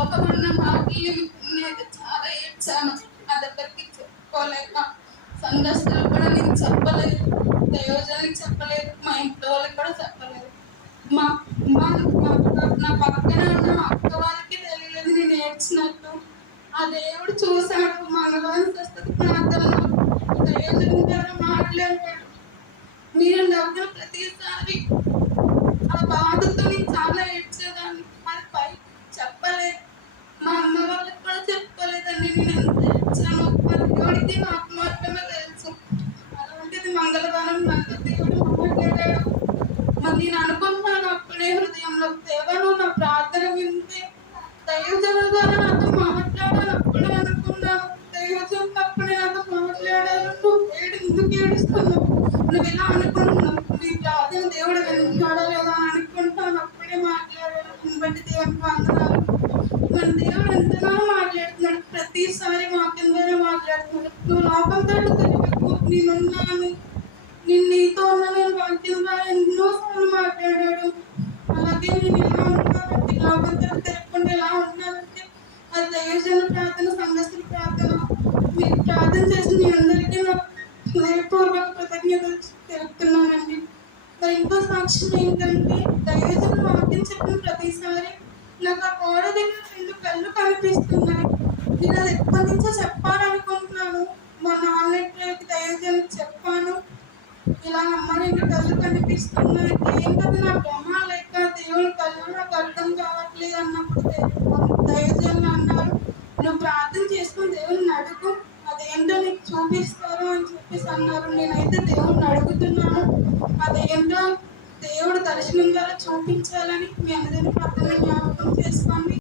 లోపమున్న మాటలు నేను చాలా ఏడ్చాను. నా దగ్గరికి చెప్పుకోలేక సంఘస్థులు కూడా నేను చెప్పలేదు, దైవజనానికి చెప్పలేదు, మా ఇంట్లో వాళ్ళకి కూడా చెప్పలేదు. మా మా నా పక్కన ఉన్న మా అక్క వాళ్ళకి తెలియలేదు నేను ఏడ్చినట్టు. ఆ దేవుడు చూశాడు, మా అనుభవిస్తు ప్రార్థనలో దైవజనం ద్వారా మాట్లాడాడు. మీరు నవ్విన ప్రతిసారి ఆ బాధతో నేను చాలా ఏడ్చేదాన్ని. అది పైకి చెప్పలేదు, మా అమ్మ వాళ్ళకి కూడా చెప్పలేదండి నేను ఎంత ఏడ్చాను. మా దేవుడికి నాకు మాత్రమే తెలుసు. అలాంటిది మంగళవారం నాకు దేవుడు మాట్లాడాడు. మరి నేను అనుకున్నాను అప్పుడే హృదయంలో, దేవను నా ప్రార్థన వింటే దైవజనుల ద్వారా నాతో మాట్లాడాను. అప్పుడే అనుకున్నాను, దైవజనులు అప్పుడే నాతో మాట్లాడాను. నువ్వు ఎందుకు ఏడుస్తున్నావు, నువ్వు ఇలా అనుకుంటున్నావు, నీ ప్రార్థన దేవుడు వింటాడా లేదా అని అనుకుంటాను. అప్పుడే మాట్లాడాడు. బట్టి దేవునికి వందనాలు. మన దేవుడు ఎంతగానో మాట్లాడుతున్నాడు, ప్రతిసారి మా కిందనే మాట్లాడుతున్నాడు. నువ్వు లోకంతో తెలియకు, నేనున్నాను, నేను నీతో ఉన్నా, నేను వాక్యం ద్వారా ఎన్నోసార్లు మాట్లాడాడు. అలాగే నేను ఇలా ఉన్నానంటే, లోకంతో తెలియకుండా ఎలా ఉన్నానంటే అది దైవజనుల ప్రార్థన, సంఘస్థుల ప్రార్థన. మీరు ప్రార్థన చేసి మీ అందరికీ నా హృదయపూర్వక కృతజ్ఞతలు తెలుపుతున్నానండి. మరి ఇంకో సాక్ష్యం ఏంటంటే, దైవజనులు వాక్యం చెప్పిన ప్రతిసారి నాకు ఆ గోడ దగ్గర 2 కళ్ళు కనిపిస్తున్నాయి. నేను అది ఎప్పటి నుంచో చెప్పాలనుకుంటున్నాను. మా నాన్నకి దైవజనులకు చెప్పాను, ఇలా అమ్మ 2 కళ్ళు కనిపిస్తున్నాయి, ఏంటది నా భ్రమ లేక దేవుని కళ్ళు నాకు అర్థం కావట్లేదు అన్నప్పుడు దైవజనులు అన్నారు, నువ్వు ప్రార్థన చేసుకుని దేవుని అడుగు, అదేంటో నీకు చూపిస్తారు అని చెప్పేసి అన్నారు. నేనైతే దేవుడిని అడుగుతున్నాను, అదేంటో దేవుడు దర్శనం ద్వారా చూపించాలని మీ అందరినీ ప్రార్థన జ్ఞాపకం చేసుకోండి.